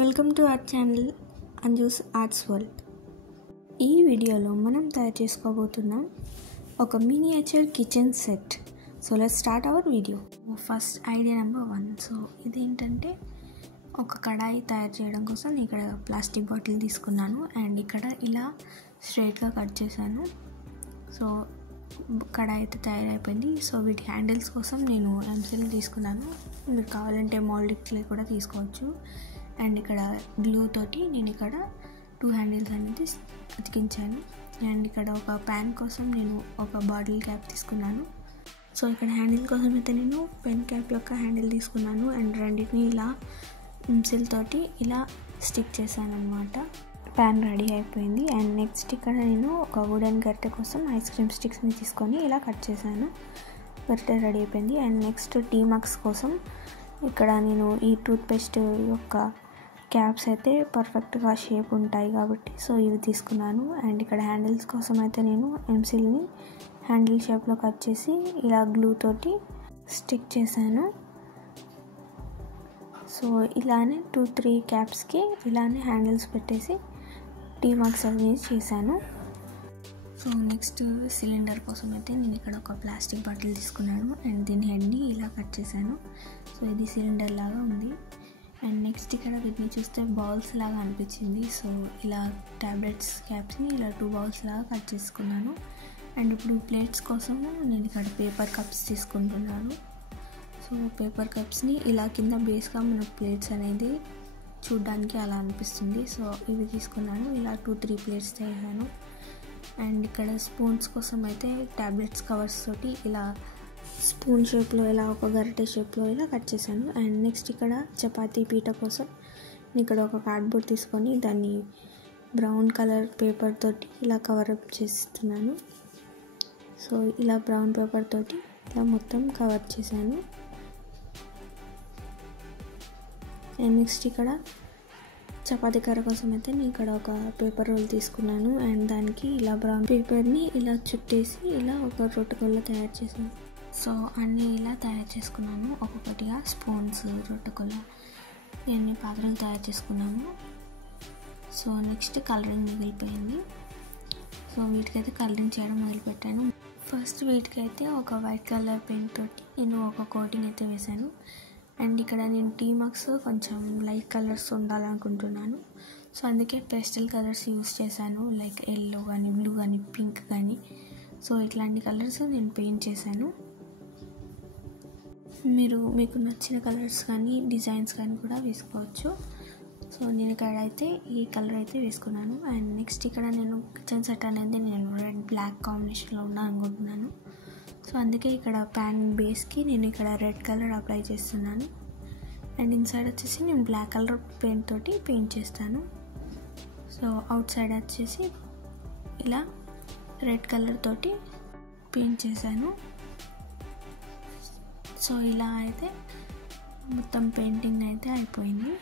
Welcome to our channel Anju's arts world. ఈ వీడియోలో మనం తయారు చేసుకోబోతున్నాం ఒక miniature kitchen set. So let's start our video. First idea number 1. So ఇదేంటంటే ఒక కడాయి తయారు చేయడం కోసం ఇక్కడ ప్లాస్టిక్ బాటిల్ తీసుకున్నాను అండ్ ఇక్కడ ఇలా స్ట్రైట్గా కట్ చేశాను. సో కడాయి అయితే తయారైపోయింది. సో వీటి హ్యాండిల్స్ కోసం నేను ఎంసిల్ తీసుకున్నాను. మీరు కావాలంటే మోల్డింగ్ క్లే కూడా తీసుకోవచ్చు. అండ్ ఇక్కడ గ్లూ తోటి నేను ఇక్కడ 2 హ్యాండిల్స్ అనేది అతికించాను. అండ్ ఇక్కడ ఒక ప్యాన్ కోసం నేను ఒక బాటిల్ క్యాప్ తీసుకున్నాను. సో ఇక్కడ హ్యాండిల్ కోసం అయితే నేను పెన్ క్యాప్ యొక్క హ్యాండిల్ తీసుకున్నాను అండ్ రెండింటిని ఇలా ఎంసిల్ తోటి ఇలా స్టిక్ చేశాను అనమాట. ప్యాన్ రెడీ అయిపోయింది. అండ్ నెక్స్ట్ ఇక్కడ నేను ఒక వుడెన్ గరిటె కోసం ఐస్ క్రీమ్ స్టిక్స్ని తీసుకొని ఇలా కట్ చేశాను. గరిటె రెడీ అయిపోయింది. అండ్ నెక్స్ట్ టీ మగ్స్ కోసం ఇక్కడ నేను ఈ టూత్పేస్ట్ యొక్క క్యాప్స్ అయితే పర్ఫెక్ట్గా షేప్ ఉంటాయి కాబట్టి సో ఇవి తీసుకున్నాను. అండ్ ఇక్కడ హ్యాండిల్స్ కోసం అయితే నేను ఎంసిల్ని హ్యాండిల్ షేప్లో కట్ చేసి ఇలా గ్లూ తోటి స్టిక్ చేశాను. సో ఇలానే 2-3 క్యాప్స్కి ఇలానే హ్యాండిల్స్ పెట్టేసి టీ మగ్స్ అనేది చేశాను. సో నెక్స్ట్ సిలిండర్ కోసం అయితే నేను ఇక్కడ ఒక ప్లాస్టిక్ బాటిల్ తీసుకున్నాను అండ్ దీని హెడ్ని ఇలా కట్ చేశాను. సో ఇది సిలిండర్ లాగా ఉంది. అండ్ నెక్స్ట్ ఇక్కడ వీటిని చూస్తే బౌల్స్ లాగా అనిపించింది. సో ఇలా ట్యాబ్లెట్స్ క్యాప్స్ని ఇలా 2 బౌల్స్ లాగా కట్ చేసుకున్నాను. అండ్ ఇప్పుడు ప్లేట్స్ కోసం నేను ఇక్కడ పేపర్ కప్స్ తీసుకుంటున్నాను. సో పేపర్ కప్స్ని ఇలా కింద బేస్గా మన ప్లేట్స్ అనేది చూడ్డానికి అలా అనిపిస్తుంది. సో ఇవి తీసుకున్నాను. ఇలా 2-3 ప్లేట్స్ చేశాను. అండ్ ఇక్కడ స్పూన్స్ కోసం అయితే ట్యాబ్లెట్స్ కవర్స్ తోటి ఇలా స్పూన్ షేప్లో ఇలా ఒక గరిటె షేప్లో ఇలా కట్ చేశాను. అండ్ నెక్స్ట్ ఇక్కడ చపాతీ పీట కోసం నేను ఇక్కడ ఒక కార్డ్బోర్డ్ తీసుకొని దాన్ని బ్రౌన్ కలర్ పేపర్ తోటి ఇలా కవరప్ చేస్తున్నాను. సో ఇలా బ్రౌన్ పేపర్ తోటి ఇలా మొత్తం కవర్ చేశాను. అండ్ నెక్స్ట్ ఇక్కడ చపాతీ కర్ర కోసం అయితే నేను ఇక్కడ ఒక పేపర్ రోల్ తీసుకున్నాను అండ్ దానికి ఇలా బ్రౌన్ పేపర్ని ఇలా చుట్టేసి ఇలా ఒక రొట్టెకొల్ల తయారు చేశాను. సో అన్నీ ఇలా తయారు చేసుకున్నాను. ఒక్కొక్కటిగా స్పూన్స్, రొట్టెకొల్ల ఇవన్నీ పాత్రలు తయారు చేసుకున్నాము. సో నెక్స్ట్ కలరింగ్ మిగిలిపోయింది. సో వీటికైతే కలరింగ్ చేయడం మొదలుపెట్టాను. ఫస్ట్ వీటికైతే ఒక వైట్ కలర్ పెయింట్ తోటి నేను ఒక కోటింగ్ అయితే వేశాను. అండ్ ఇక్కడ నేను టీ మగ్స్ కొంచెం లైట్ కలర్స్ ఉండాలనుకుంటున్నాను. సో అందుకే పేస్టల్ కలర్స్ యూస్ చేశాను. లైక్ ఎల్లో కానీ, బ్లూ కానీ, పింక్ కానీ. సో ఇట్లాంటి కలర్స్ నేను పెయింట్ చేశాను. మీకు నచ్చిన కలర్స్ కానీ డిజైన్స్ కానీ కూడా వేసుకోవచ్చు. సో నేను ఇక్కడ అయితే ఈ కలర్ అయితే వేసుకున్నాను. అండ్ నెక్స్ట్ ఇక్కడ నేను కిచెన్ సెట్ అనేది నేను రెడ్ బ్లాక్ కాంబినేషన్లో అనుకుంటున్నాను. సో అందుకే ఇక్కడ ప్యాన్ బేస్కి నేను ఇక్కడ రెడ్ కలర్ అప్లై చేస్తున్నాను. అండ్ ఇన్సైడ్ వచ్చేసి నేను బ్లాక్ కలర్ పెయింట్ తోటి పెయింట్ చేస్తాను. సో అవుట్ సైడ్ వచ్చేసి ఇలా రెడ్ కలర్ తోటి పెయింట్ చేశాను. సో ఇలా అయితే మొత్తం పెయింటింగ్ అయితే అయిపోయింది.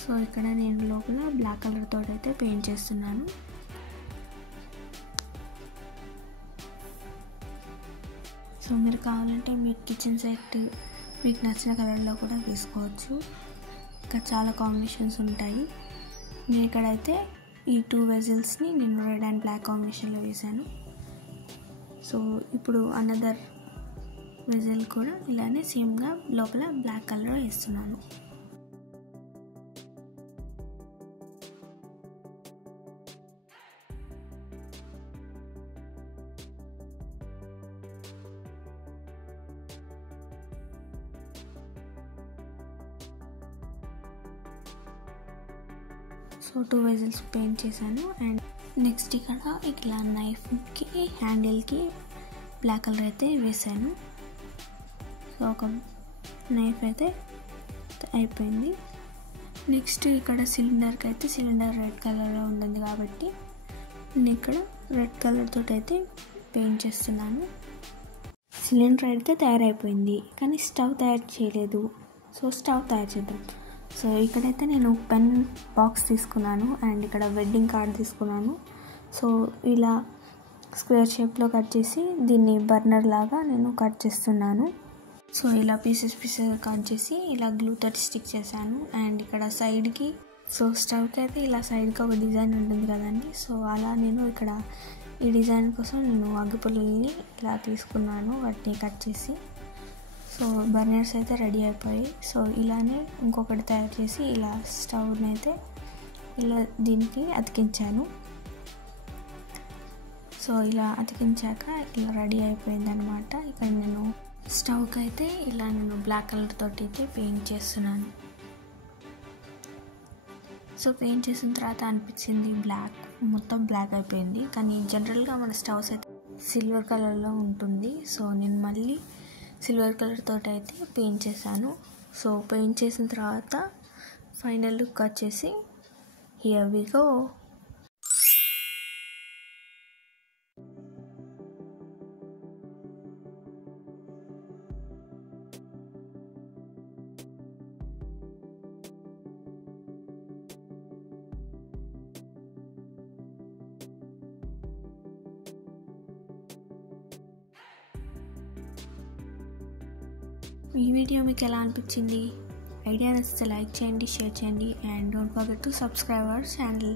సో ఇక్కడ నేను లోపల బ్లాక్ కలర్ తోటి అయితే పెయింట్ చేస్తున్నాను. సో మీరు కావాలంటే మీ కిచెన్ సెట్ మీకు నచ్చిన కలర్లో కూడా వేసుకోవచ్చు. ఇక్కడ చాలా కాంబినేషన్స్ ఉంటాయి. నేను ఇక్కడైతే ఈ 2 వెజిల్స్ని నేను రెడ్ అండ్ బ్లాక్ కాంబినేషన్లో వేశాను. సో ఇప్పుడు అనదర్ వెజిల్ కూడా ఇలానే సేమ్గా లోపల బ్లాక్ కలర్ వేస్తున్నాను. సో 2 వెజిల్స్ పెయింట్ చేశాను. అండ్ నెక్స్ట్ ఇక్కడ ఇట్లా నైఫ్కి హ్యాండిల్కి బ్లాక్ కలర్ అయితే వేసాను. సో ఒక నైఫ్ అయితే అయిపోయింది. నెక్స్ట్ ఇక్కడ సిలిండర్కి అయితే సిలిండర్ రెడ్ కలర్లో ఉంటుంది కాబట్టి నేను ఇక్కడ రెడ్ కలర్ తోటి అయితే పెయింట్ చేస్తున్నాను. సిలిండర్ అయితే తయారైపోయింది కానీ స్టవ్ తయారు చేయలేదు. సో స్టవ్ తయారు చేద్దాం. సో ఇక్కడైతే నేను పెన్ బాక్స్ తీసుకున్నాను అండ్ ఇక్కడ వెడ్డింగ్ కార్డ్ తీసుకున్నాను. సో ఇలా స్క్వేర్ షేప్లో కట్ చేసి దీన్ని బర్నర్ లాగా నేను కట్ చేస్తున్నాను. సో ఇలా పీసెస్ కట్ చేసి ఇలా గ్లూ తోటి స్టిక్ చేశాను. అండ్ ఇక్కడ సైడ్కి సో స్టవ్కి అయితే ఇలా సైడ్కి ఒక డిజైన్ ఉంటుంది కదండి. సో అలా నేను ఇక్కడ ఈ డిజైన్ కోసం నేను అగ్గిపుల్లల్ని ఇలా తీసుకున్నాను, వాటిని కట్ చేసి. సో బర్నర్స్ అయితే రెడీ అయిపోయాయి. సో ఇలానే ఇంకొకటి తయారు చేసి ఇలా స్టవ్ని అయితే ఇలా దీనికి అతికించాను. సో ఇలా అతికించాక ఇలా రెడీ అయిపోయింది అనమాట. ఇక్కడ నేను స్టవ్కి అయితే ఇలా నేను బ్లాక్ కలర్ తోటి అయితే పెయింట్ చేస్తున్నాను. సో పెయింట్ చేసిన తర్వాత అనిపించింది మొత్తం బ్లాక్ అయిపోయింది. కానీ జనరల్గా మన స్టవ్స్ అయితే సిల్వర్ కలర్లో ఉంటుంది. సో నేను మళ్ళీ సిల్వర్ కలర్ తోటి అయితే పెయింట్ చేశాను. సో పెయింట్ చేసిన తర్వాత ఫైనల్ లుక్ వచ్చేసి హియర్ వి గో. ఈ వీడియో మీకు ఎలా అనిపించింది? ఐడియా నచ్చితే లైక్ చేయండి, షేర్ చేయండి, and don't forget to subscribe our channel.